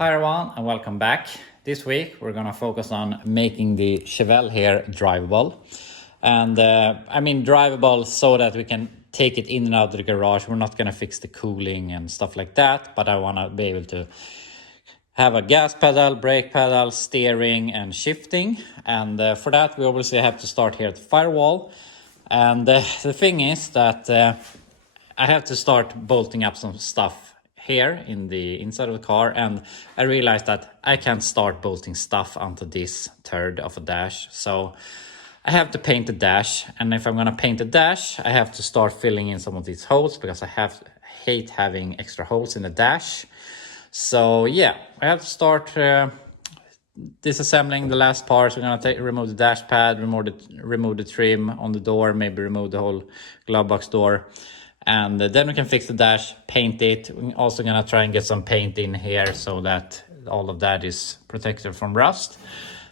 Hi everyone and welcome back. This week we're gonna focus on making the Chevelle here drivable. And I mean drivable so that we can take it in and out of the garage. We're not gonna fix the cooling and stuff like that, but I wanna be able to have a gas pedal, brake pedal, steering and shifting. And for that we obviously have to start here at the firewall. And the thing is that I have to start bolting up some stuff here in the inside of the car, and I realized that I can't start bolting stuff onto this third of a dash, so I have to paint the dash. And if I'm gonna paint the dash, I have to start filling in some of these holes because I hate having extra holes in the dash. So yeah, I have to start disassembling the last parts. We're gonna remove the dash pad, remove the trim on the door, maybe remove the whole glove box door. And then we can fix the dash, paint it. We're also gonna try and get some paint in here so that all of that is protected from rust.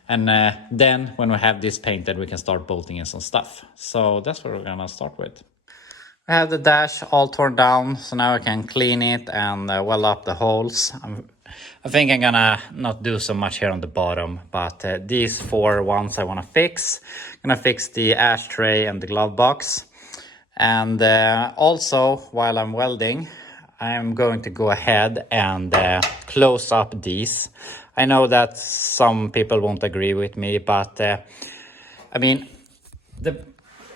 And then when we have this painted, we can start bolting in some stuff. So that's what we're gonna start with. I have the dash all torn down, so now I can clean it and weld up the holes. I think I'm gonna not do so much here on the bottom, but these four ones I wanna fix. I'm gonna fix the ashtray and the glove box. And also, while I'm welding, I'm going to go ahead and close up these. I know that some people won't agree with me, but I mean,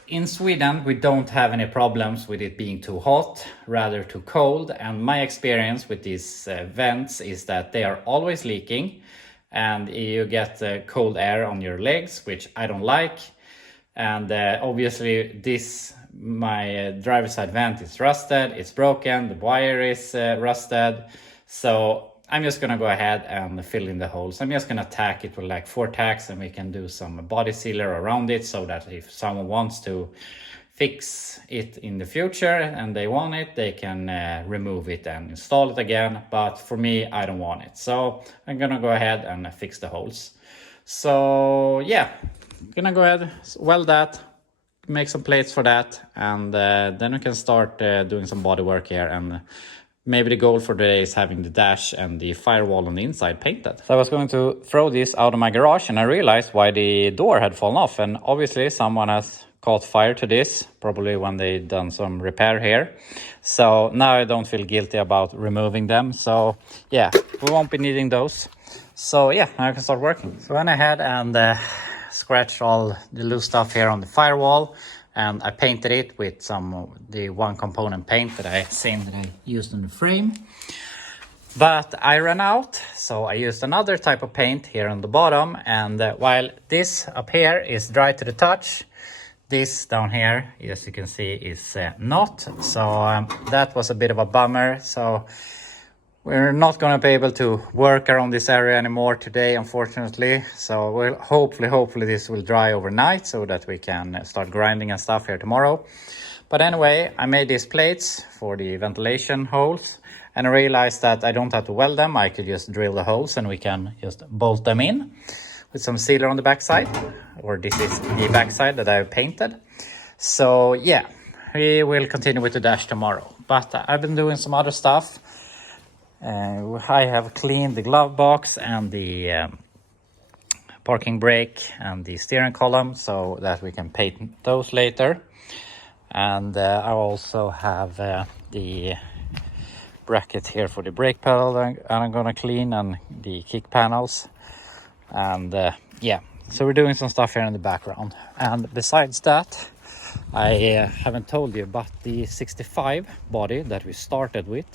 in Sweden, we don't have any problems with it being too hot, rather too cold. And my experience with these vents is that they are always leaking and you get cold air on your legs, which I don't like. And obviously my driver's side vent is rusted, it's broken, the wire is rusted. So I'm just gonna go ahead and fill in the holes. I'm just gonna tack it with like 4 tacks, and we can do some body sealer around it so that if someone wants to fix it in the future and they want it, they can remove it and install it again. But for me, I don't want it. So I'm gonna go ahead and fix the holes. So yeah, I'm gonna go ahead, weld that, make some plates for that, and then we can start doing some body work here. And maybe the goal for today is having the dash and the firewall on the inside painted. So I was going to throw this out of my garage and I realized why the door had fallen off, and obviously someone has caught fire to this, probably when they done some repair here. So now I don't feel guilty about removing them. So yeah, we won't be needing those. So yeah, now I can start working. So I went ahead and scratched all the loose stuff here on the firewall, and I painted it with the one component paint that I used in the frame. But I ran out, so I used another type of paint here on the bottom. And while this up here is dry to the touch, this down here, as you can see, is not. So that was a bit of a bummer. So we're not going to be able to work around this area anymore today, unfortunately. So we'll hopefully this will dry overnight so that we can start grinding and stuff here tomorrow. But anyway, I made these plates for the ventilation holes, and I realized that I don't have to weld them. I could just drill the holes and we can just bolt them in with some sealer on the backside. Or this is the backside that I've painted. So yeah, we will continue with the dash tomorrow. But I've been doing some other stuff. I have cleaned the glove box and the parking brake and the steering column so that we can paint those later. And I also have the bracket here for the brake pedal that I'm gonna clean, and the kick panels. And yeah, so we're doing some stuff here in the background. And besides that, I haven't told you about the 65 body that we started with.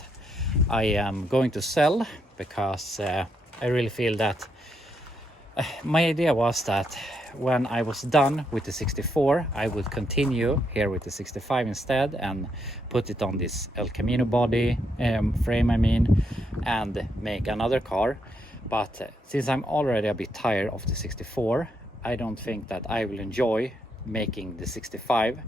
I am going to sell because I really feel that my idea was that when I was done with the 64, I would continue here with the 65 instead and put it on this El Camino body frame, and make another car. But since I'm already a bit tired of the 64, I don't think that I will enjoy making the 65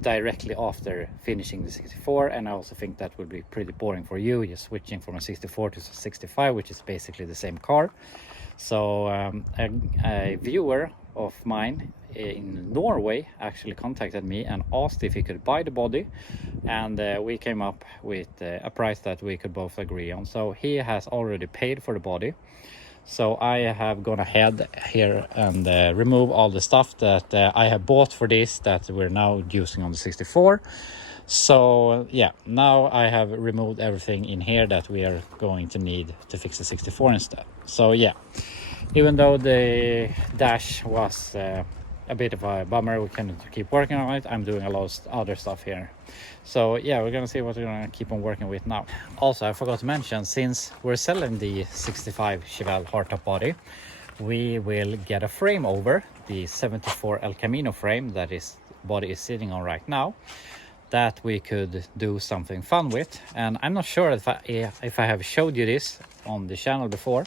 directly after finishing the 64, and I also think that would be pretty boring for you, just switching from a 64 to 65, which is basically the same car. So a viewer of mine in Norway actually contacted me and asked if he could buy the body, and we came up with a price that we could both agree on. So he has already paid for the body. So I have gone ahead here and remove all the stuff that I have bought for this that we're now using on the 64. So yeah, now I have removed everything in here that we are going to need to fix the 64 instead. So yeah, even though the dash was a bit of a bummer, we can keep working on it. I'm doing a lot of other stuff here. So yeah, we're gonna see what we're gonna keep on working with now. Also, I forgot to mention, since we're selling the 65 Chevelle hardtop body, we will get a frame over the 74 El Camino frame that is body is sitting on right now, that we could do something fun with. And I'm not sure if I have showed you this on the channel before,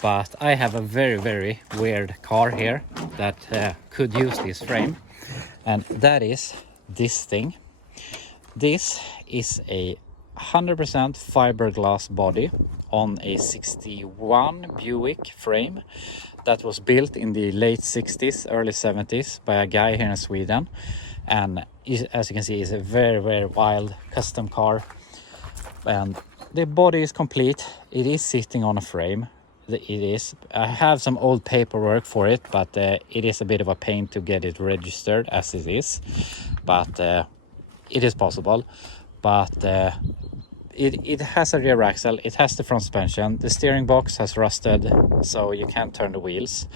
but I have a very weird car here that could use this frame, and that is this thing. This is a 100% fiberglass body on a 61 Buick frame that was built in the late 60s, early 70s by a guy here in Sweden. And as you can see, it's a very wild custom car, and the body is complete. It is sitting on a frame. I have some old paperwork for it, but it is a bit of a pain to get it registered as it is, but it is possible. But it has a rear axle, it has the front suspension, the steering box has rusted, so you can't turn the wheels.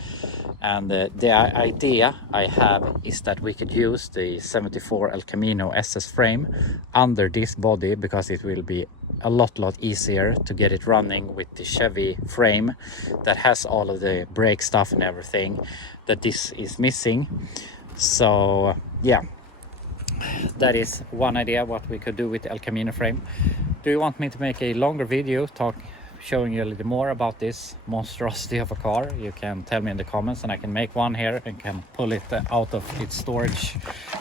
And the idea I have is that we could use the 74 El Camino SS frame under this body, because it will be a lot easier to get it running with the Chevy frame that has all of the brake stuff and everything that this is missing. So yeah, that is one idea what we could do with the El Camino frame. Do you want me to make a longer video showing you a little more about this monstrosity of a car? You can tell me in the comments, and I can make one here and can pull it out of its storage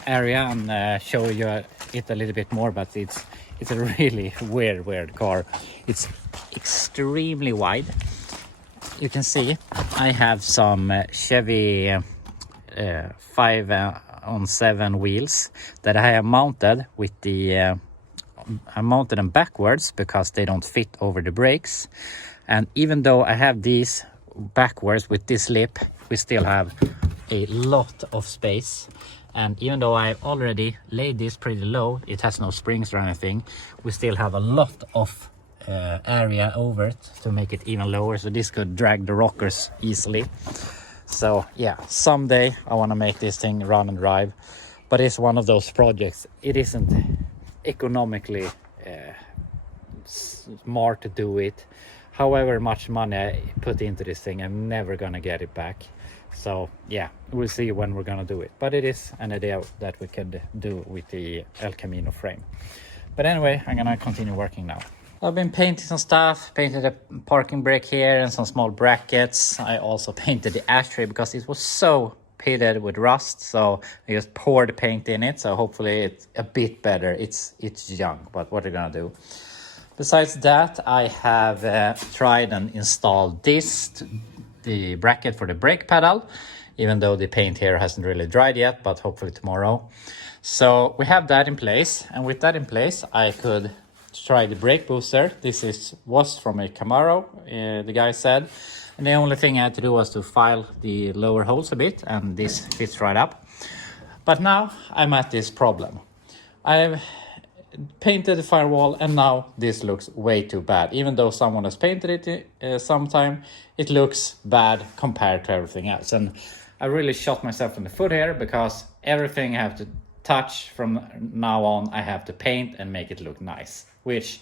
area and show you it a little bit more. But it's a really weird car. It's extremely wide. You can see I have some Chevy 5-on-7 wheels that I have mounted with the I mounted them backwards because they don't fit over the brakes. And even though I have these backwards with this lip, we still have a lot of space. And even though I've already laid this pretty low, it has no springs or anything, we still have a lot of area over it to make it even lower, so this could drag the rockers easily. So yeah, someday I want to make this thing run and drive, but it's one of those projects. It isn't economically smart to do it. However much money I put into this thing, I'm never gonna get it back. So yeah, we'll see when we're gonna do it, but it is an idea that we could do with the El Camino frame. But anyway, I'm gonna continue working now. I've been painting some stuff, painted a parking brake here and some small brackets. I also painted the ashtray because it was so pitted with rust, so I just poured paint in it, so hopefully it's a bit better. It's young, but what are you gonna do? Besides that, I have tried and installed the bracket for the brake pedal, even though the paint here hasn't really dried yet, but hopefully tomorrow. So we have that in place, and with that in place I could try the brake booster. This was from a Camaro, the guy said, and the only thing I had to do was to file the lower holes a bit, and this fits right up. But now I'm at this problem. I've painted the firewall, and now this looks way too bad. Even though someone has painted it sometime, it looks bad compared to everything else. And I really shot myself in the foot here, because everything I have to touch from now on I have to paint and make it look nice, which,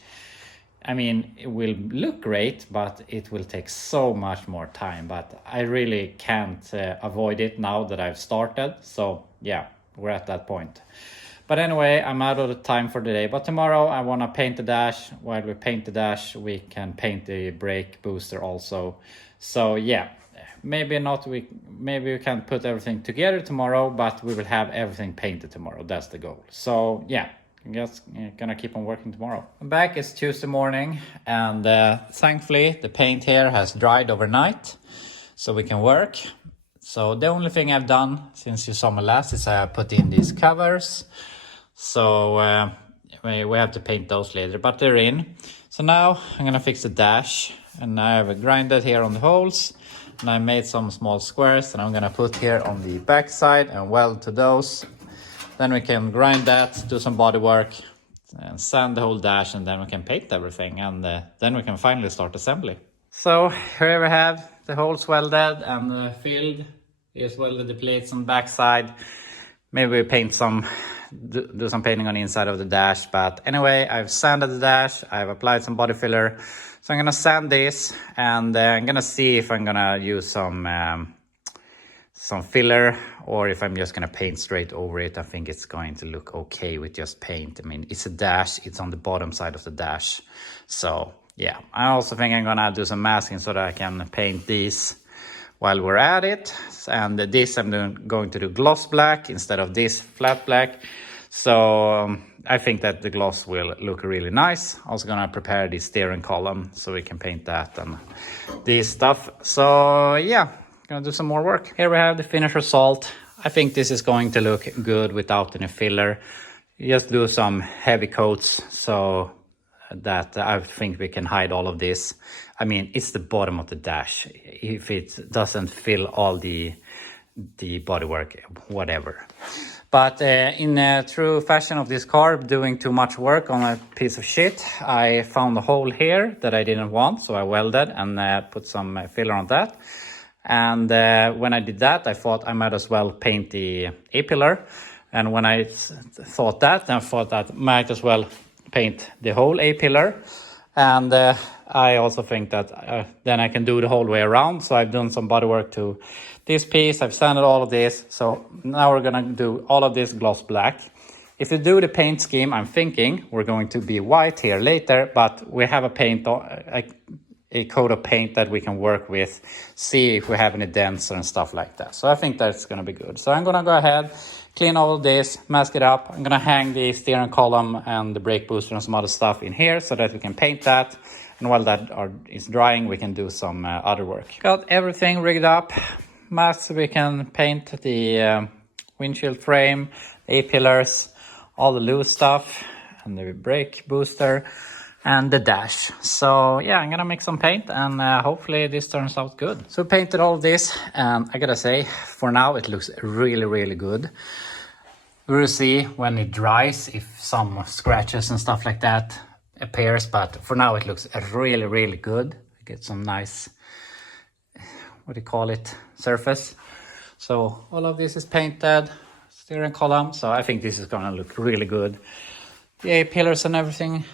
I mean, it will look great, but it will take so much more time. But I really can't avoid it now that I've started. So yeah, we're at that point. But anyway, I'm out of the time for today. But tomorrow I want to paint the dash. While we paint the dash, we can paint the brake booster also. So yeah, maybe we can't put everything together tomorrow, but we will have everything painted tomorrow. That's the goal. So yeah, I'm just gonna keep on working tomorrow. I'm back. It's Tuesday morning, and thankfully the paint here has dried overnight, so we can work. So the only thing I've done since you saw me last is I put in these covers. So we have to paint those later, but they're in. So now I'm gonna fix the dash, and I have grinded here on the holes, and I made some small squares that I'm gonna put here on the back side and weld to those. Then we can grind that, do some body work, and sand the whole dash, and then we can paint everything, and then we can finally start assembly. So here we have the holes welded, and the field is welded, the plates on the back side. Maybe we paint do some painting on the inside of the dash, but anyway, I've sanded the dash, I've applied some body filler. So I'm gonna sand this, and I'm gonna see if I'm gonna use some filler, or if I'm just gonna paint straight over it. I think it's going to look okay with just paint. I mean, it's a dash, it's on the bottom side of the dash. So yeah, I also think I'm gonna do some masking so that I can paint these while we're at it. And this I'm going to do gloss black instead of this flat black. So I think that the gloss will look really nice. Also gonna prepare the steering column so we can paint that and this stuff. So yeah, gonna do some more work. Here we have the finished result. I think this is going to look good without any filler. Just do some heavy coats so that I think we can hide all of this. I mean, it's the bottom of the dash. If it doesn't fill all the bodywork, whatever. But in true fashion of this car, doing too much work on a piece of shit, I found a hole here that I didn't want, so I welded and put some filler on that. And when I did that, I thought I might as well paint the A-pillar. And when I thought that, I thought that might as well paint the whole A-pillar. And I also think that then I can do the whole way around. So I've done some body work to this piece. I've sanded all of this. So now we're gonna do all of this gloss black. If you do the paint scheme, I'm thinking we're going to be white here later, but we have a coat of paint that we can work with, see if we have any dents and stuff like that. So I think that's gonna be good. So I'm gonna go ahead, clean all of this, mask it up. I'm gonna hang the steering column and the brake booster and some other stuff in here so that we can paint that. And while that is drying, we can do some other work. Got everything rigged up. Mask so we can paint the windshield frame, A-pillars, all the loose stuff, and the brake booster, and the dash. So yeah, I'm gonna make some paint, and hopefully this turns out good. So painted all of this, and I gotta say, for now it looks really, really good. We'll see when it dries if some scratches and stuff like that appears, but for now it looks really, really good. Get some nice, what do you call it, surface. So all of this is painted, steering column, so I think this is gonna look really good. The A-pillars and everything,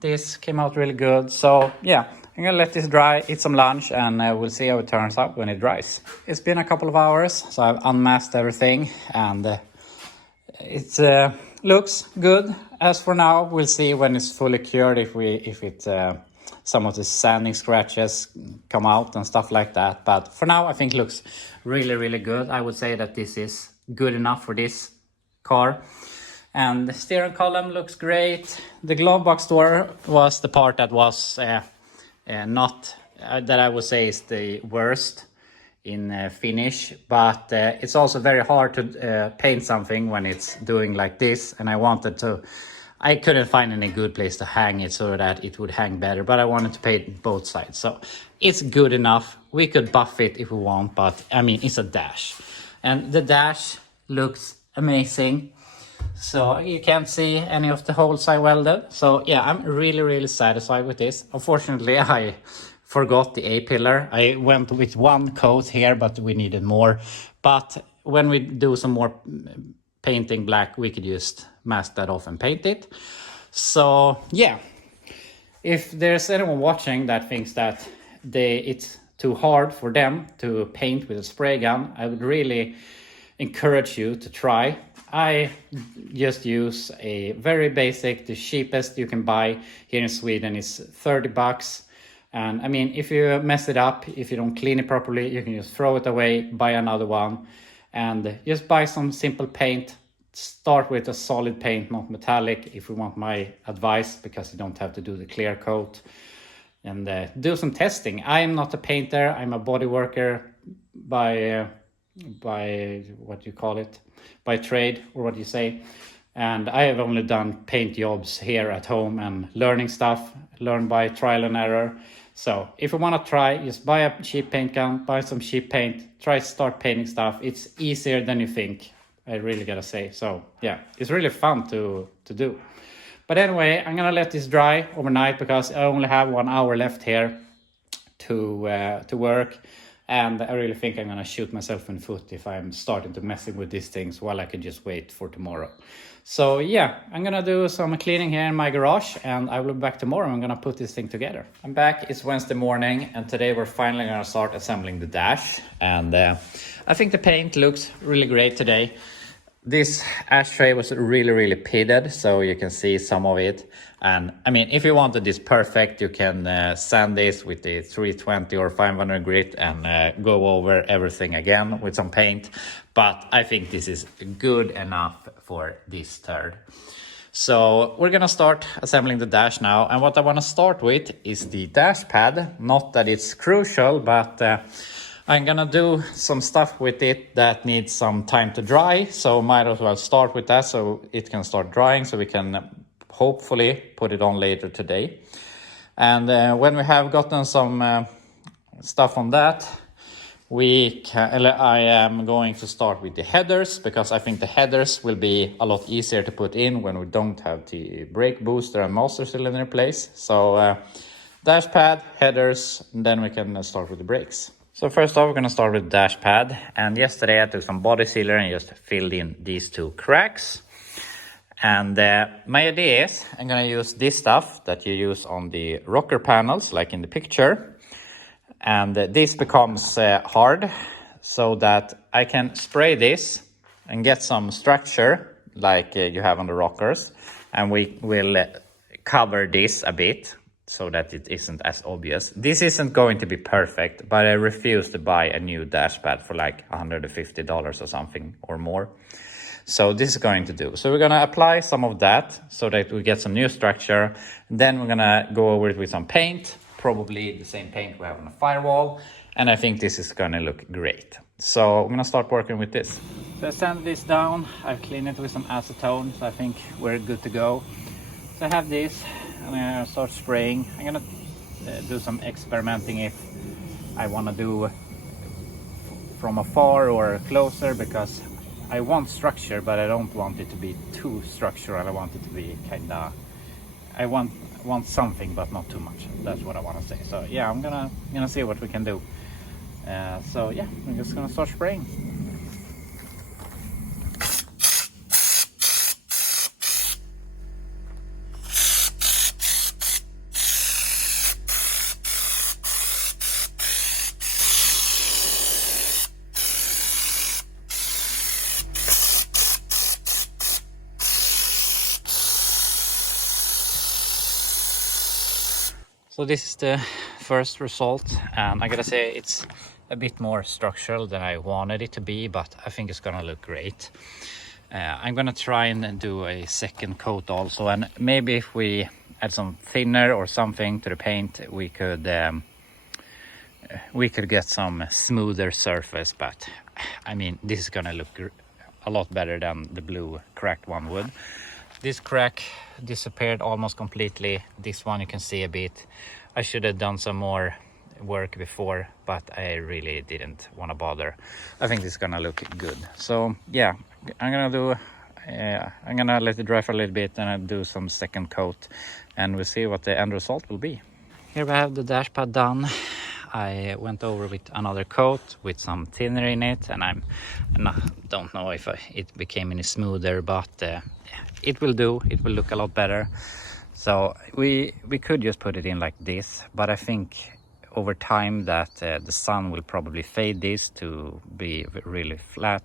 this came out really good. So yeah, I'm gonna let this dry, eat some lunch, and we'll see how it turns out when it dries. It's been a couple of hours, so I've unmasked everything, and it looks good. As for now, we'll see when it's fully cured if some of the sanding scratches come out and stuff like that. But for now, I think it looks really, really good. I would say that this is good enough for this car. And the steering column looks great. The glove box door was the part that was not, that I would say is the worst in finish. But it's also very hard to paint something when it's doing like this. And I couldn't find any good place to hang it so that it would hang better. But I wanted to paint both sides. So it's good enough. We could buff it if we want, but I mean, it's a dash. And the dash looks amazing. So you can't see any of the holes I welded. So yeah, I'm really, really satisfied with this. Unfortunately, I forgot the A-pillar. I went with one coat here, but we needed more. But when we do some more painting black, we could just mask that off and paint it. So yeah, if there's anyone watching that thinks that it's too hard for them to paint with a spray gun, I would really encourage you to try. I just use a very basic, the cheapest you can buy here in Sweden is 30 bucks. And I mean, if you mess it up, if you don't clean it properly, you can just throw it away, buy another one, and just buy some simple paint. Start with a solid paint, not metallic, if you want my advice, because you don't have to do the clear coat. And do some testing. I am not a painter, I'm a body worker by by what you call it, by trade, or what you say. And I have only done paint jobs here at home and learning stuff, learn by trial and error. So if you want to try, just buy a cheap paint gun, buy some cheap paint, try to start painting stuff. It's easier than you think, I really gotta say. So yeah, it's really fun to do. But anyway, I'm gonna let this dry overnight because I only have 1 hour left here to work. And I really think I'm gonna shoot myself in the foot if I'm starting to messing with these things while I can just wait for tomorrow. So yeah, I'm gonna do some cleaning here in my garage and I will be back tomorrow. I'm gonna put this thing together. I'm back, it's Wednesday morning and today we're finally gonna start assembling the dash. And I think the paint looks really great today. This ashtray was really pitted, so you can see some of it. And I mean, if you wanted this perfect, you can sand this with the 320 or 500 grit and go over everything again with some paint. But I think this is good enough for this turd. So we're gonna start assembling the dash now. And what I wanna start with is the dash pad. Not that it's crucial, but I'm gonna do some stuff with it that needs some time to dry, so might as well start with that so it can start drying so we can hopefully put it on later today. And when we have gotten some stuff on that, I am going to start with the headers because I think the headers will be a lot easier to put in when we don't have the brake booster and master cylinder in place. So dash pad, headers, and then we can start with the brakes. So first off, we're going to start with the dash pad. And yesterday I took some body sealer and just filled in these 2 cracks. And my idea is I'm going to use this stuff that you use on the rocker panels, like in the picture. And this becomes hard so that I can spray this and get some structure like you have on the rockers. And we will cover this a bit, so that it isn't as obvious. This isn't going to be perfect, but I refuse to buy a new dash pad for like $150 or something or more. So this is going to do. So we're gonna apply some of that so that we get some new structure. Then we're gonna go over it with some paint, probably the same paint we have on the firewall. And I think this is gonna look great. So I'm gonna start working with this. So I sand this down, I've cleaned it with some acetone, so I think we're good to go. So I have this. I'm gonna start spraying. I'm gonna do some experimenting if I want to do from afar or closer, because I want structure, but I don't want it to be too structural. I want it to be kinda, I want something, but not too much. That's what I want to say. So yeah, I'm gonna see what we can do. So yeah, I'm just gonna start spraying. So this is the first result, and I gotta say it's a bit more structural than I wanted it to be, but I think it's gonna look great. I'm gonna try and do a second coat also, and maybe if we add some thinner or something to the paint, we could get some smoother surface. But I mean, this is gonna look a lot better than the blue cracked one would. This crack disappeared almost completely. This one you can see a bit. I should have done some more work before, but I really didn't want to bother. I think this is gonna look good. So yeah, I'm gonna let it dry for a little bit and I'll do some second coat, and we'll see what the end result will be. Here we have the dash pad done. I went over with another coat with some thinner in it, and I don't know if it became any smoother, but it will do. It will look a lot better. So we could just put it in like this, but I think over time that the sun will probably fade this to be really flat.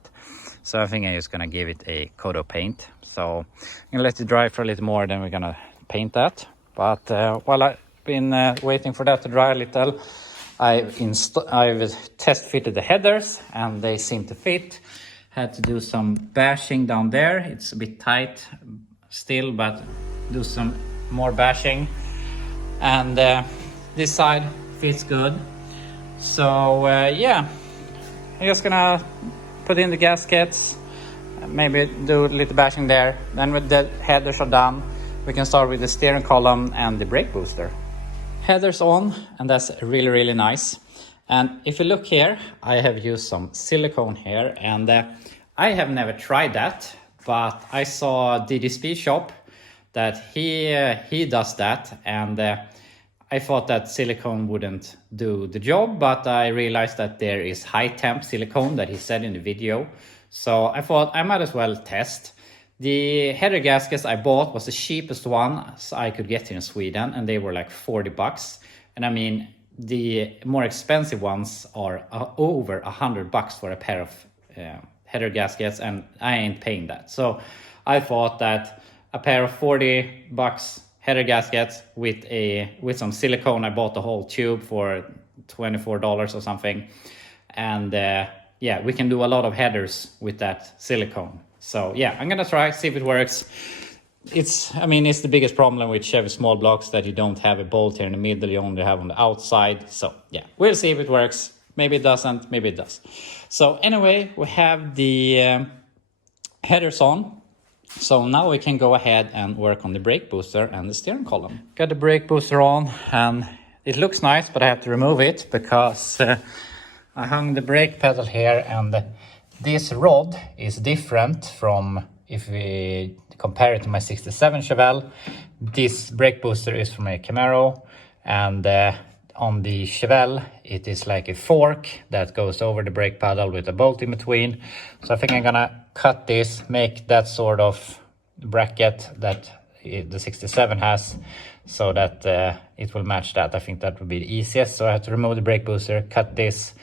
So I think I'm just gonna give it a coat of paint. So I'm gonna let it dry for a little more, then we're gonna paint that. But while I've been waiting for that to dry a little, I've test fitted the headers and they seem to fit. Had to do some bashing down there. It's a bit tight still, but do some more bashing. And this side fits good. So yeah, I'm just gonna put in the gaskets, maybe do a little bashing there. Then with the headers are done, we can start with the steering column and the brake booster. Headers on, and that's really, really nice. And if you look here, I have used some silicone here, and I have never tried that, but I saw DD Speed Shop that he does that, and I thought that silicone wouldn't do the job, but I realized that there is high temp silicone that he said in the video. So I thought I might as well test. The header gaskets I bought was the cheapest ones I could get in Sweden, and they were like $40. And I mean, the more expensive ones are over $100 for a pair of header gaskets, and I ain't paying that. So I thought that a pair of $40 header gaskets with some silicone, I bought the whole tube for $24 or something, and yeah, we can do a lot of headers with that silicone. So yeah, I'm gonna try, see if it works. It's the biggest problem with Chevy small blocks that you don't have a bolt here in the middle, you only have on the outside. So yeah, we'll see if it works. Maybe it doesn't, maybe it does. So anyway, we have the headers on. So now we can go ahead and work on the brake booster and the steering column. Got the brake booster on, and it looks nice, but I have to remove it because I hung the brake pedal here, and this rod is different from if we compare it to my 67 Chevelle. This brake booster is from a Camaro, and on the Chevelle it is like a fork that goes over the brake pedal with a bolt in between. So I think I'm gonna cut this, make that sort of bracket that the 67 has, so that it will match that. I think that would be the easiest. So I have to remove the brake booster, cut this,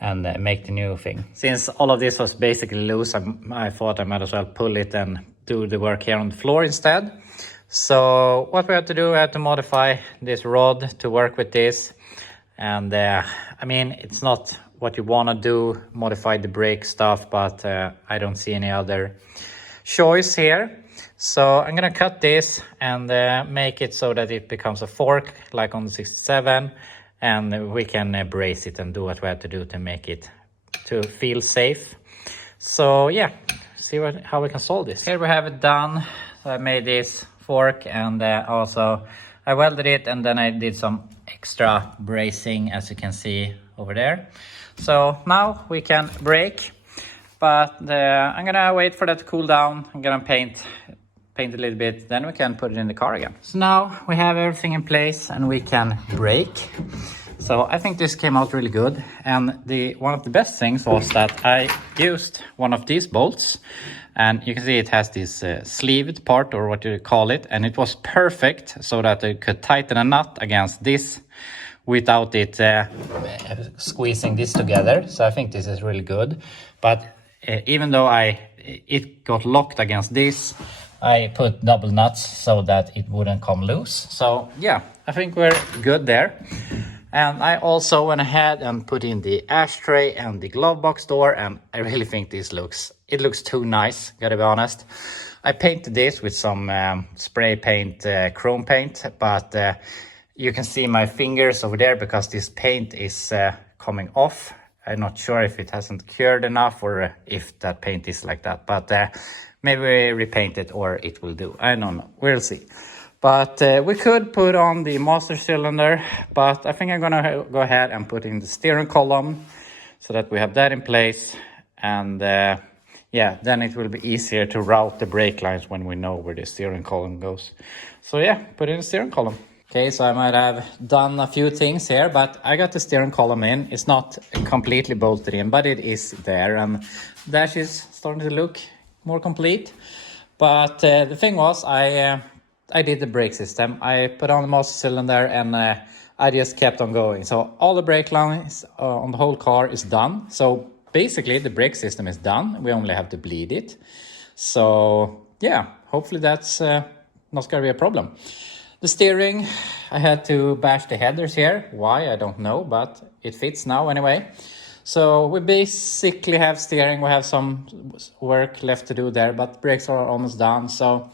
and make the new thing. Since all of this was basically loose, I thought I might as well pull it and do the work here on the floor instead. So what we have to do, we have to modify this rod to work with this. And I mean, it's not what you want to do, modify the brake stuff, but I don't see any other choice here. So I'm gonna cut this and make it so that it becomes a fork like on the 67. And we can brace it and do what we have to do to make it to feel safe. So yeah, see how we can solve this. Here we have it done. So I made this fork, and also I welded it, and then I did some extra bracing, as you can see over there. So now we can brake, but I'm gonna wait for that to cool down. I'm gonna paint a little bit, then we can put it in the car again. So now we have everything in place and we can brake. So I think this came out really good, and one of the best things was that I used one of these bolts, and you can see it has this sleeved part, or what you call it, and it was perfect so that I could tighten a nut against this without it squeezing this together. So I think this is really good. But even though it got locked against this, I put double nuts so that it wouldn't come loose. So yeah, I think we're good there. And I also went ahead and put in the ashtray and the glove box door, and I really think it looks too nice, gotta be honest. I painted this with some spray paint, chrome paint, but you can see my fingers over there because this paint is coming off. I'm not sure if it hasn't cured enough or if that paint is like that, but maybe we repaint it or it will do. I don't know, we'll see. But we could put on the master cylinder, but I think I'm gonna go ahead and put in the steering column so that we have that in place. And yeah, then it will be easier to route the brake lines when we know where the steering column goes. So yeah, put in the steering column. Okay, so I might have done a few things here, but I got the steering column in. It's not completely bolted in, but it is there, and the dash is starting to look more complete. But the thing was, I did the brake system. I put on the master cylinder, and I just kept on going. So all the brake lines on the whole car is done. So basically the brake system is done. We only have to bleed it. So yeah, hopefully that's not gonna be a problem. The steering, I had to bash the headers here. Why, I don't know, but it fits now anyway. So we basically have steering. We have some work left to do there, but brakes are almost done. So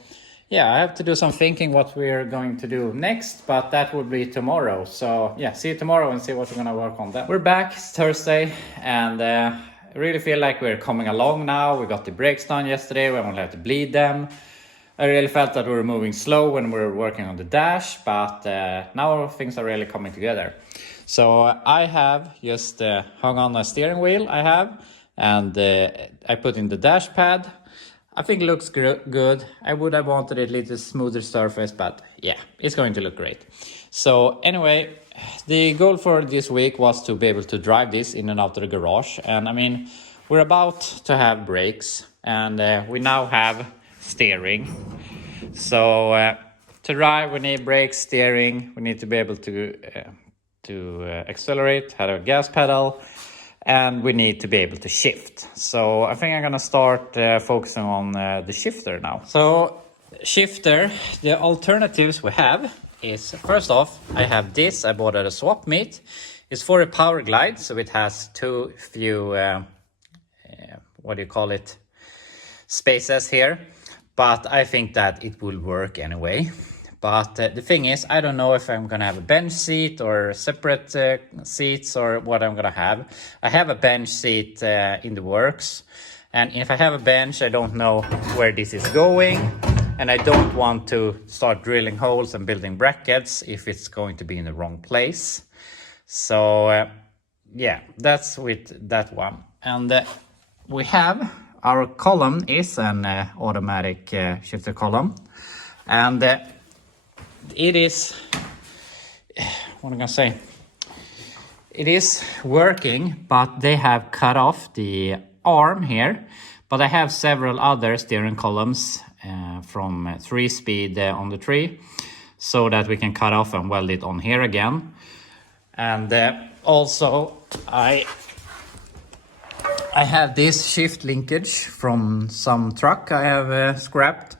yeah, I have to do some thinking what we're going to do next, but that will be tomorrow. So yeah, see you tomorrow and see what we're gonna work on then. We're back, it's Thursday, and I really feel like we're coming along now. We got the brakes done yesterday, we only have to bleed them. I really felt that we were moving slow when we were working on the dash, but now things are really coming together. So I have just hung on a steering wheel and I put in the dash pad. I think it looks good. I would have wanted a little smoother surface, but yeah, it's going to look great. So anyway, the goal for this week was to be able to drive this in and out of the garage. And I mean, we're about to have brakes and we now have steering. So to drive, we need brakes, steering. We need to be able to accelerate, have a gas pedal, and we need to be able to shift. So I think I'm gonna start focusing on the shifter now. So shifter, the alternatives we have is, first off, I have this. I bought at a swap meet. It's for a power glide, so it has too few, what do you call it, spaces here. But I think that it will work anyway. But the thing is, I don't know if I'm gonna have a bench seat or separate seats or what I'm gonna have. I have a bench seat in the works. And if I have a bench, I don't know where this is going. And I don't want to start drilling holes and building brackets if it's going to be in the wrong place. So yeah, that's with that one. And we have, our column is an automatic shifter column. And it is, what am I gonna say? It is working, but they have cut off the arm here. But I have several other steering columns from 3-speed on the tree, so that we can cut off and weld it on here again. And also I have this shift linkage from some truck I have scrapped.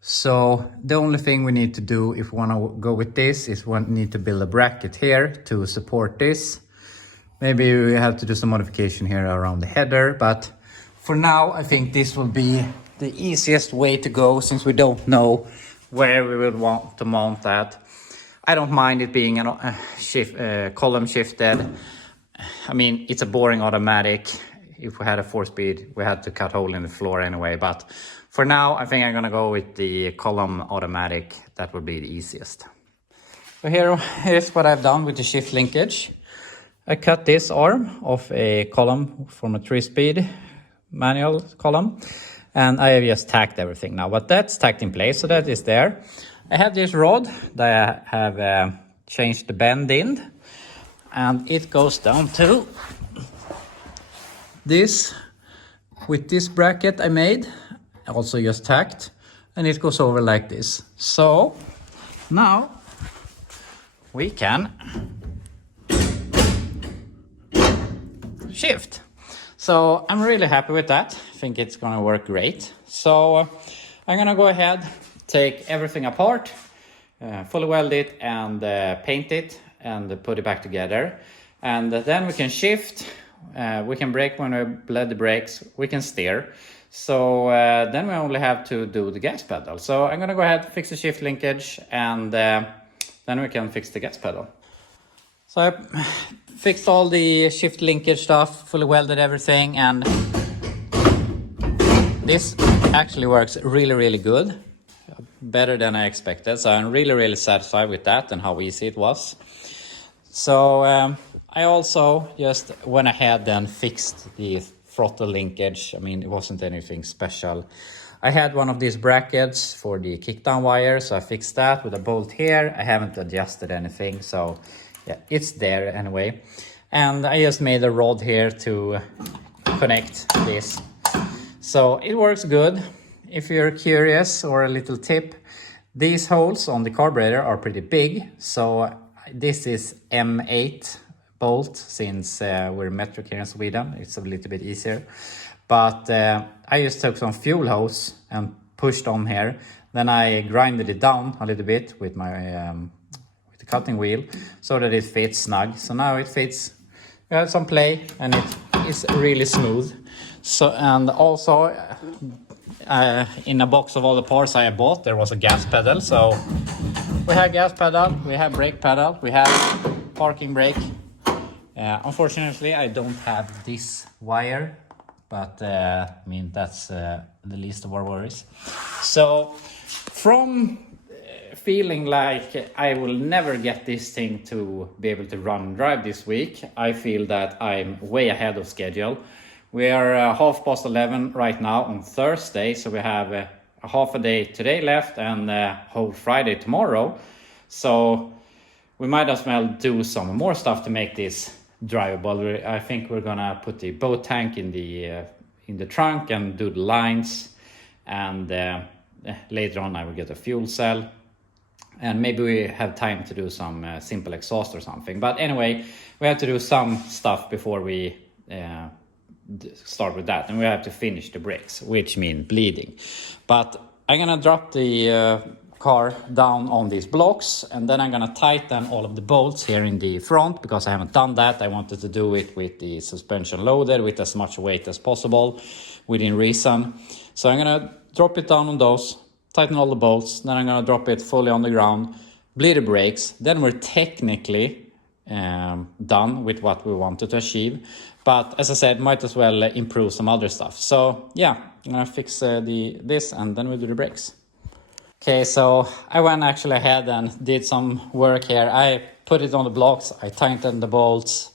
So the only thing we need to do if we want to go with this is we need to build a bracket here to support this. Maybe we have to do some modification here around the header, but for now I think this will be the easiest way to go, since we don't know where we would want to mount that. I don't mind it being a column shifted. I mean, it's a boring automatic. If we had a 4-speed, we had to cut hole in the floor anyway. But for now, I think I'm gonna go with the column automatic. That would be the easiest. So here's what I've done with the shift linkage. I cut this arm of a column from a 3-speed manual column. And I have just tacked everything now, but that's tacked in place, so that is there. I have this rod that I have changed the bend in, and it goes down to this with this bracket I made, also just tacked, and it goes over like this. So now we can shift. So I'm really happy with that. I think it's gonna work great. So I'm gonna go ahead, take everything apart, fully weld it and paint it and put it back together. And then we can shift, we can brake when we bled the brakes, we can steer. So then we only have to do the gas pedal. So I'm gonna go ahead, fix the shift linkage, and then we can fix the gas pedal. So I fixed all the shift linkage stuff, fully welded everything, and this actually works really, really good. Better than I expected. So I'm really, really satisfied with that and how easy it was. So I also just went ahead and fixed the throttle linkage. I mean, it wasn't anything special. I had one of these brackets for the kickdown wire, so I fixed that with a bolt here. I haven't adjusted anything, so yeah, it's there anyway. And I just made a rod here to connect this. So it works good. If you're curious, or a little tip, these holes on the carburetor are pretty big. So this is M8 bolt, since we're metric here in Sweden. It's a little bit easier. But I just took some fuel hose and pushed on here. Then I grinded it down a little bit with my with the cutting wheel, so that it fits snug. So now it fits. We have some play, and it is really smooth. So, and also in a box of all the parts I bought, there was a gas pedal. So we have gas pedal, we have brake pedal, we have parking brake. Unfortunately, I don't have this wire but I mean, that's the least of our worries. So from feeling like I will never get this thing to be able to run and drive this week, I feel that I'm way ahead of schedule. We are 11:30 right now on Thursday, so we have a half a day today left and whole Friday tomorrow. So we might as well do some more stuff to make this drivable. I think we're gonna put the boat tank in the trunk and do the lines, and later on I will get a fuel cell, and maybe we have time to do some simple exhaust or something. But anyway, we have to do some stuff before we start with that, and we have to finish the brakes, which means bleeding. But I'm gonna drop the car down on these blocks, and then I'm gonna tighten all of the bolts here in the front, because I haven't done that. I wanted to do it with the suspension loaded with as much weight as possible within reason. So I'm gonna drop it down on those, tighten all the bolts, then I'm gonna drop it fully on the ground, bleed the brakes, then we're technically done with what we wanted to achieve. But as I said, might as well improve some other stuff. So yeah, I'm gonna fix this and then we'll do the brakes. Okay, so I went actually ahead and did some work here. I put it on the blocks, I tightened the bolts,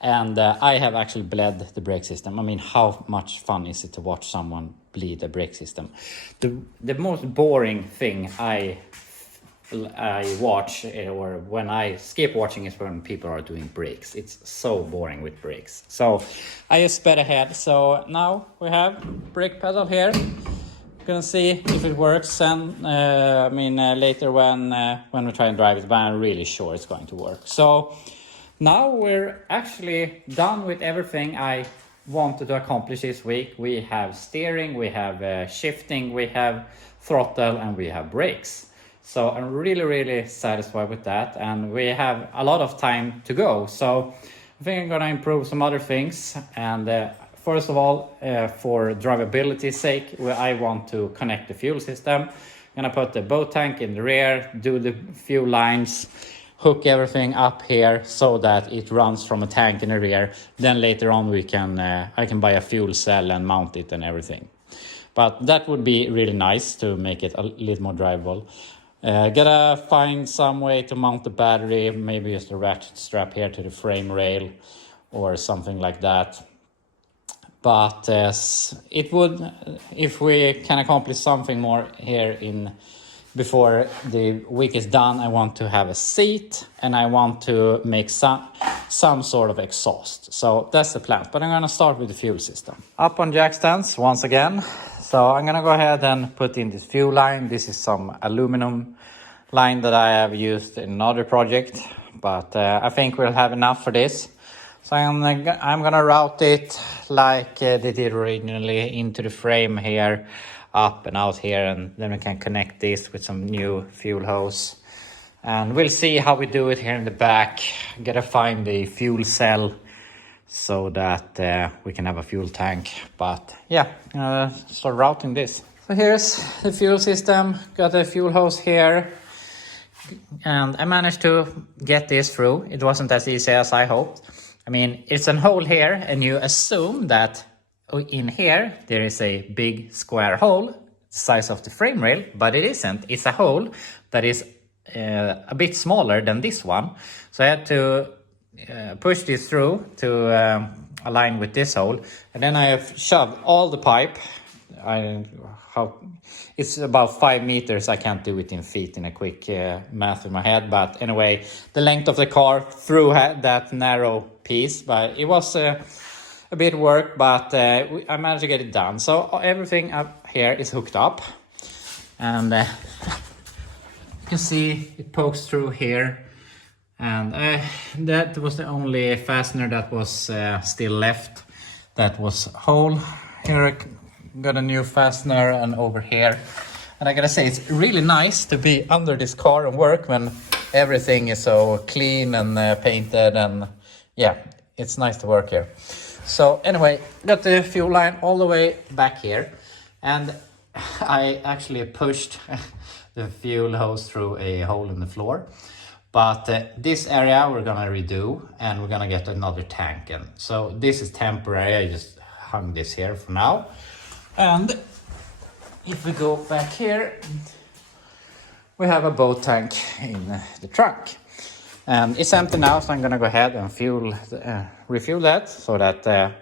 and I have actually bled the brake system. I mean, how much fun is it to watch someone bleed the brake system? The most boring thing I watch, or when I skip watching, is when people are doing brakes. It's so boring with brakes. So I just sped ahead. So now we have brake pedal here. Gonna see if it works, and later when we try and drive it, but I'm really sure it's going to work. So now we're actually done with everything I wanted to accomplish this week. We have steering, we have shifting, we have throttle, and we have brakes. So I'm really satisfied with that, and we have a lot of time to go. So I think I'm gonna improve some other things, and first of all, for drivability's sake, I want to connect the fuel system. I'm gonna put the boat tank in the rear, do the fuel lines, hook everything up here so that it runs from a tank in the rear. Then later on I can buy a fuel cell and mount it and everything. But that would be really nice to make it a little more drivable. Gotta find some way to mount the battery, maybe just a ratchet strap here to the frame rail or something like that. But it would, if we can accomplish something more here before the week is done, I want to have a seat, and I want to make some sort of exhaust. So that's the plan, but I'm gonna start with the fuel system. Up on jack stands once again. So I'm gonna go ahead and put in this fuel line. This is some aluminum line that I have used in another project, but I think we'll have enough for this. So I'm gonna route it like they did originally into the frame here, up and out here, and then we can connect this with some new fuel hose. And we'll see how we do it here in the back. Gotta find the fuel cell so that we can have a fuel tank. But yeah, start routing this. So here's the fuel system. Got a fuel hose here. And I managed to get this through. It wasn't as easy as I hoped. I mean, it's a hole here, and you assume that in here there is a big square hole, the size of the frame rail, but it isn't. It's a hole that is a bit smaller than this one. So I had to push this through to align with this hole, and then I have shoved all the pipe. It's about 5 meters. I can't do it in feet in a quick math in my head, but anyway, the length of the car through that narrow piece. But it was a bit of work, but I managed to get it done. So everything up here is hooked up, and you can see it pokes through here, and that was the only fastener that was still left that was whole. Here I got a new fastener, and over here. And I gotta say, it's really nice to be under this car and work when everything is so clean and painted, and yeah, it's nice to work here. So anyway, got the fuel line all the way back here, and I actually pushed the fuel hose through a hole in the floor. But this area we're gonna redo, and we're gonna get another tank. And so this is temporary. I just hung this here for now. And if we go back here, we have a boat tank in the trunk. And it's empty now, so I'm gonna go ahead and refuel that, so that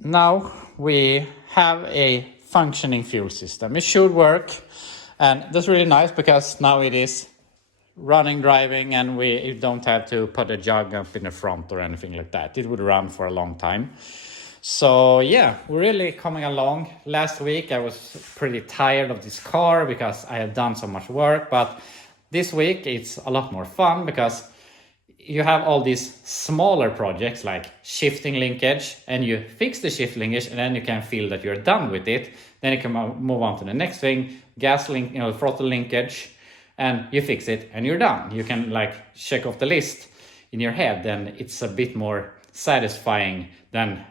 now we have a functioning fuel system. It should work, and that's really nice because now it is running, driving, and we don't have to put a jug up in the front or anything like that. It would run for a long time. So yeah, we're really coming along. Last week I was pretty tired of this car because I had done so much work, but this week it's a lot more fun because you have all these smaller projects like shifting linkage, and you fix the shift linkage and then you can feel that you're done with it. Then you can move on to the next thing, gas link, throttle linkage, and you fix it and you're done. You can like check off the list in your head, then it's a bit more satisfying than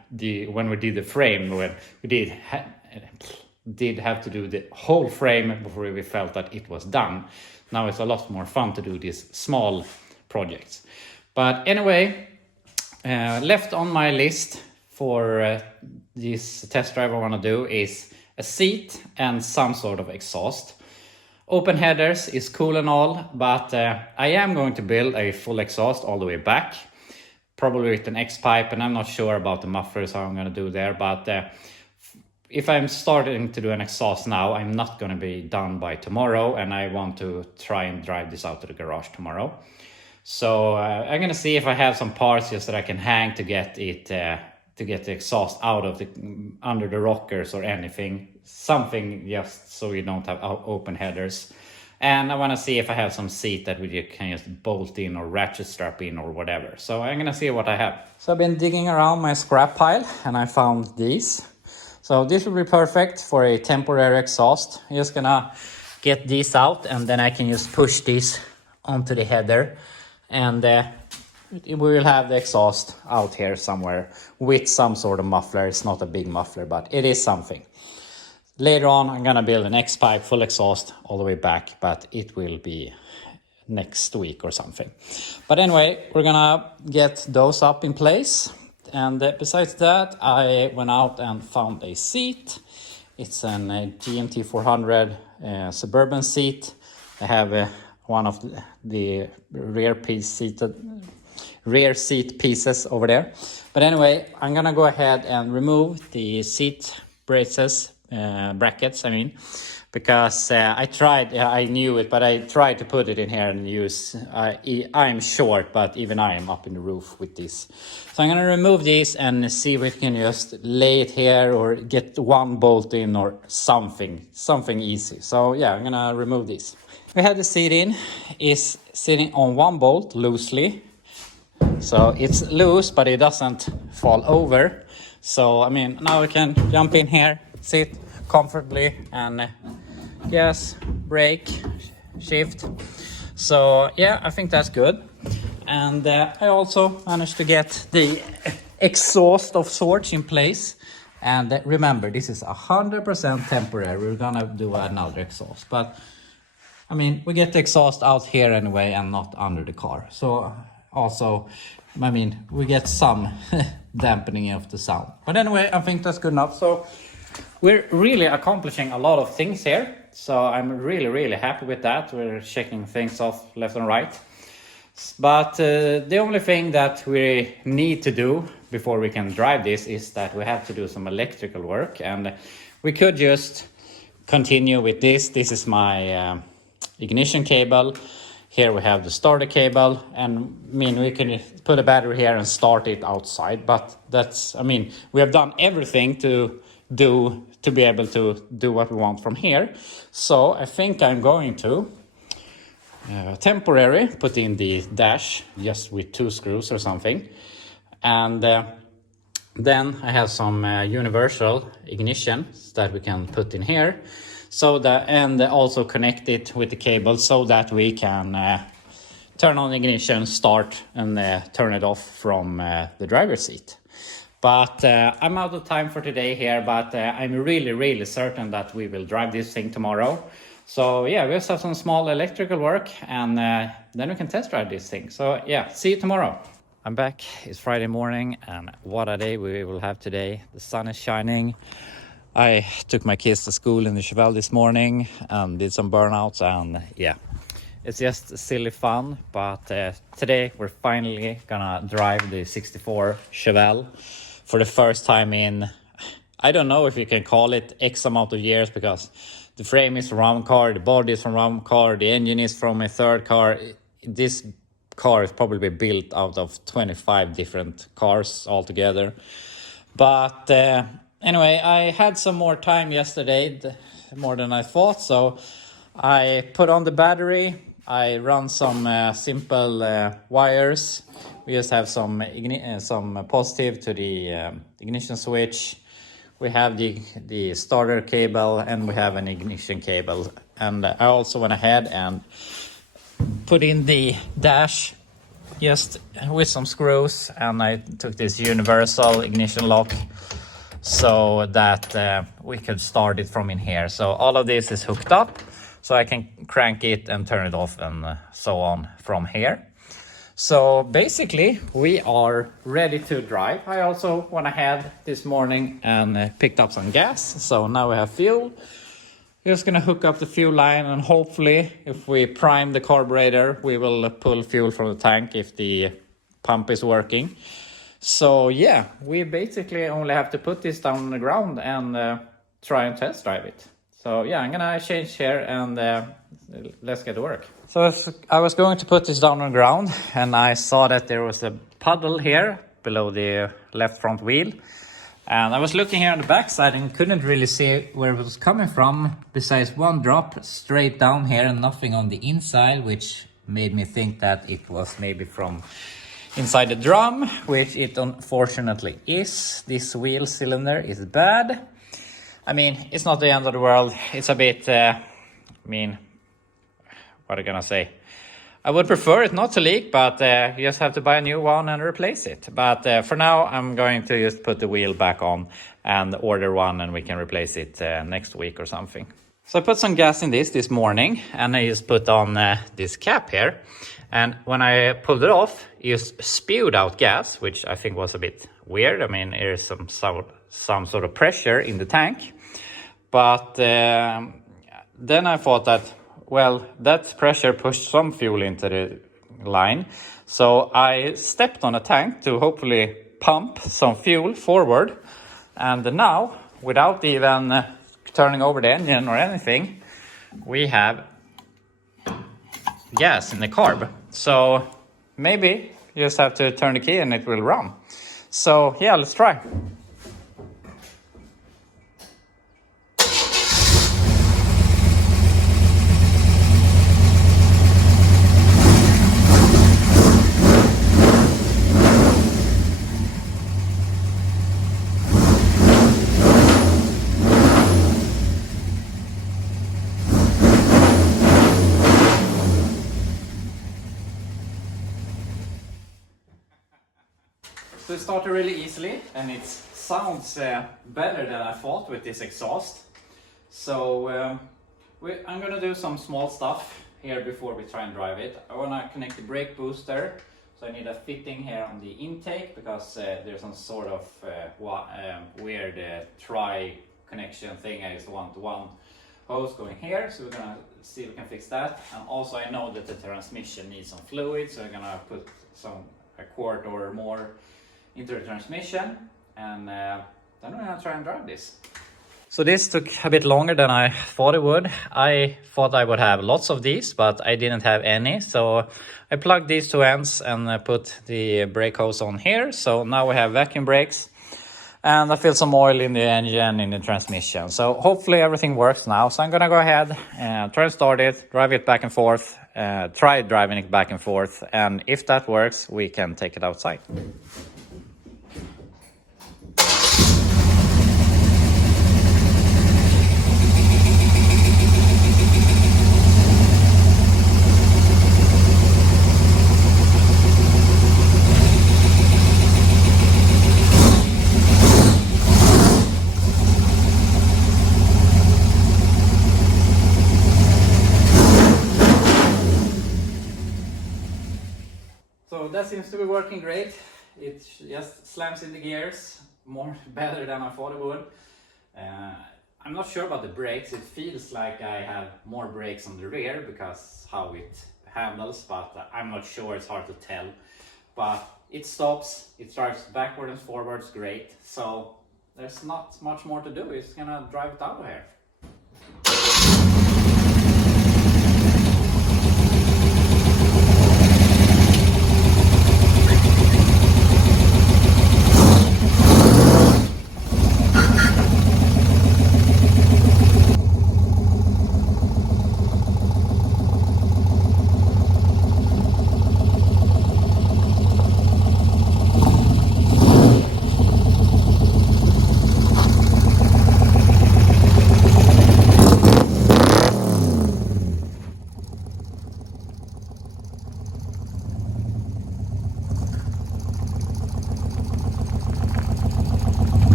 when we did the frame, when we did have to do the whole frame before we felt that it was done. Now it's a lot more fun to do these small projects. But anyway, left on my list for this test drive I want to do is a seat and some sort of exhaust. Open headers is cool and all, but I am going to build a full exhaust all the way back, probably with an X-pipe, and I'm not sure about the mufflers, how I'm going to do there, but if I'm starting to do an exhaust now, I'm not going to be done by tomorrow, and I want to try and drive this out to the garage tomorrow. So I'm going to see if I have some parts just that I can hang to get it to get the exhaust out of under the rockers or anything, something just so you don't have open headers. And I want to see if I have some seat that we can just bolt in or ratchet strap in or whatever. So I'm going to see what I have. So I've been digging around my scrap pile and I found these. So this will be perfect for a temporary exhaust. I'm just going to get these out and then I can just push these onto the header. And we will have the exhaust out here somewhere with some sort of muffler. It's not a big muffler, but it is something. Later on, I'm gonna build an X-pipe full exhaust all the way back, but it will be next week or something. But anyway, we're gonna get those up in place. And besides that, I went out and found a seat. It's an GMT 400 Suburban seat. I have one of the rear seat pieces over there. But anyway, I'm gonna go ahead and remove the seat braces, brackets, I mean, because I tried, I knew it, but I tried to put it in here and use, I'm short, but even I am up in the roof with this. So I'm gonna remove these and see if we can just lay it here or get one bolt in or something easy. So yeah, I'm gonna remove these. We have the seat in, is sitting on one bolt loosely. So it's loose, but it doesn't fall over. So, I mean, now we can jump in here, sit comfortably and gas, brake, shift. So, yeah, I think that's good. And I also managed to get the exhaust of sorts in place. And remember, this is 100% temporary. We're gonna do another exhaust. But, I mean, we get the exhaust out here anyway and not under the car. So, also, I mean, we get some dampening of the sound. But anyway, I think that's good enough. So we're really accomplishing a lot of things here. So I'm really happy with that. We're checking things off left and right. But the only thing that we need to do before we can drive this is that we have to do some electrical work. And we could just continue with this. This is my ignition cable. Here we have the starter cable, and I mean, we can put a battery here and start it outside, but that's, I mean, we have done everything to be able to do what we want from here. So I think I'm going to temporary put in the dash just with 2 screws or something. And then I have some universal ignition that we can put in here. So that, and also connect it with the cable so that we can turn on the ignition, start, and turn it off from the driver's seat. But I'm out of time for today here, but I'm really certain that we will drive this thing tomorrow. So yeah, we just have some small electrical work, and then we can test drive this thing. So yeah, see you tomorrow. I'm back. It's Friday morning, and what a day we will have today. The sun is shining. I took my kids to school in the Chevelle this morning and did some burnouts, and yeah, it's just silly fun. But today we're finally gonna drive the 64 Chevelle for the first time in, I don't know if you can call it X amount of years, because the frame is from one car, the body is from one car, the engine is from a third car. This car is probably built out of 25 different cars altogether. But anyway, I had some more time yesterday, more than I thought, so I put on the battery. I run some simple wires. We just have some positive to the ignition switch. We have the starter cable, and we have an ignition cable. And I also went ahead and put in the dash just with some screws, and I took this universal ignition lock so that we could start it from in here. So all of this is hooked up, so I can crank it and turn it off and so on from here. So basically we are ready to drive. I also went ahead this morning and picked up some gas, so now we have fuel. We're just gonna hook up the fuel line, and hopefully if we prime the carburetor we will pull fuel from the tank if the pump is working. So yeah, we basically only have to put this down on the ground and try and test drive it. So yeah, I'm gonna change here and let's get to work. So if I was going to put this down on the ground, and I saw that there was a puddle here below the left front wheel. And I was looking here on the backside and couldn't really see where it was coming from, besides one drop straight down here and nothing on the inside, which made me think that it was maybe from inside the drum, which it unfortunately is. This wheel cylinder is bad. I mean, it's not the end of the world. It's a bit, I mean, what am I gonna say? I would prefer it not to leak, but you just have to buy a new one and replace it. But for now, I'm going to just put the wheel back on and order one, and we can replace it next week or something. So I put some gas in this morning, and I just put on this cap here. And when I pulled it off, it just spewed out gas, which I think was a bit weird. I mean, there's some sort of pressure in the tank. But then I thought that, well, that pressure pushed some fuel into the line. So I stepped on a tank to hopefully pump some fuel forward. And now, without even turning over the engine or anything, we have gas in the carb. So maybe you just have to turn the key and it will run. So yeah, let's try. So it started really easily, and it sounds better than I thought with this exhaust. So I'm gonna do some small stuff here before we try and drive it. I wanna connect the brake booster, so I need a fitting here on the intake, because there's some sort of weird tri-connection thing. I just want one hose going here, so we're gonna see if we can fix that. And also I know that the transmission needs some fluid, so I'm gonna put a quart or more into the transmission, and then we're gonna try and drive this. So this took a bit longer than I thought it would. I thought I would have lots of these, but I didn't have any. So I plugged these two ends and put the brake hose on here. So now we have vacuum brakes, and I filled some oil in the engine, in the transmission. So hopefully everything works now. So I'm gonna go ahead and try and start it, drive it back and forth, try driving it back and forth. And if that works, we can take it outside. So that seems to be working great. It just slams in the gears more better than I thought it would. I'm not sure about the brakes. It feels like I have more brakes on the rear because how it handles, but I'm not sure. It's hard to tell. But it stops, it drives backward and forwards great. So there's not much more to do. It's gonna drive it out of here.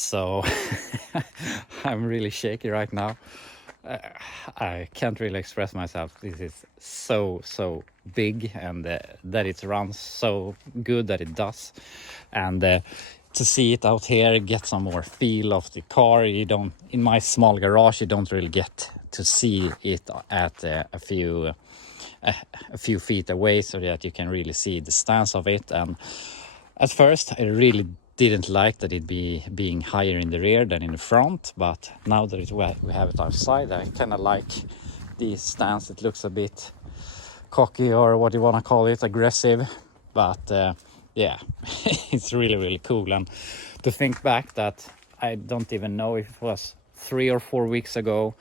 So I'm really shaky right now. I can't really express myself. This is so big, and that it runs so good that it does. And to see it out here, get some more feel of the car. You don't, in my small garage, you don't really get to see it at a few feet away, so that you can really see the stance of it. And at first I really didn't like that it being higher in the rear than in the front, but now that we have it outside, I kind of like the stance. It looks a bit cocky, or what you want to call it, aggressive, but yeah, it's really cool. And to think back that I don't even know if it was 3 or 4 weeks ago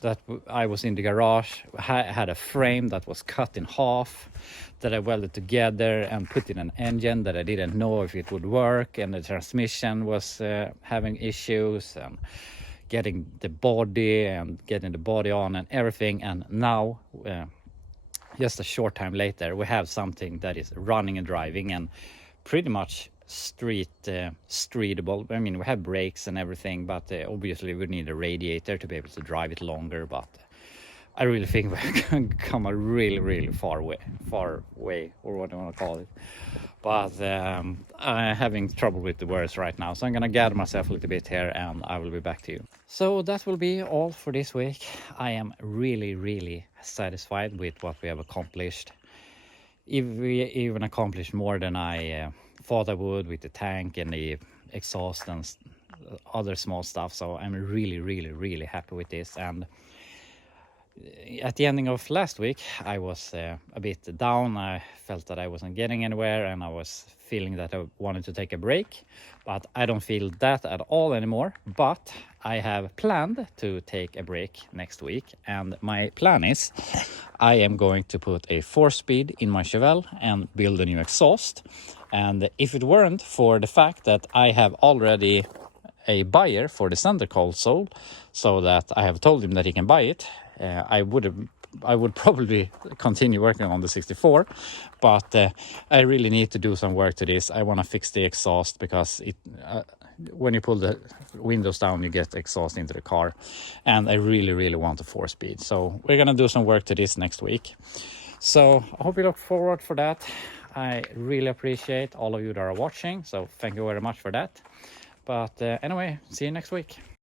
that I was in the garage, had a frame that was cut in half, that I welded together and put in an engine that I didn't know if it would work, and the transmission was having issues, and getting the body on and everything. And now just a short time later, we have something that is running and driving and pretty much streetable. I mean, we have brakes and everything, but obviously we need a radiator to be able to drive it longer. But I really think we can come a really far way, or what do you want to call it. But I'm having trouble with the words right now, so I'm gonna gather myself a little bit here, and I will be back to you. So that will be all for this week. I am really satisfied with what we have accomplished. If we even accomplished more than I thought I would, with the tank and the exhaust and other small stuff. So I'm really happy with this. And at the ending of last week, I was a bit down. I felt that I wasn't getting anywhere, and I was feeling that I wanted to take a break, but I don't feel that at all anymore. But I have planned to take a break next week, and my plan is I am going to put a 4-speed in my Chevelle and build a new exhaust. And if it weren't for the fact that I have already a buyer for the center console, so that I have told him that he can buy it, I would probably continue working on the 64, but I really need to do some work to this. I want to fix the exhaust, because it when you pull the windows down, you get exhaust into the car, and I really want a 4-speed. So we're gonna do some work to this next week. So I hope you look forward for that. I really appreciate all of you that are watching, so thank you very much for that. But anyway, see you next week.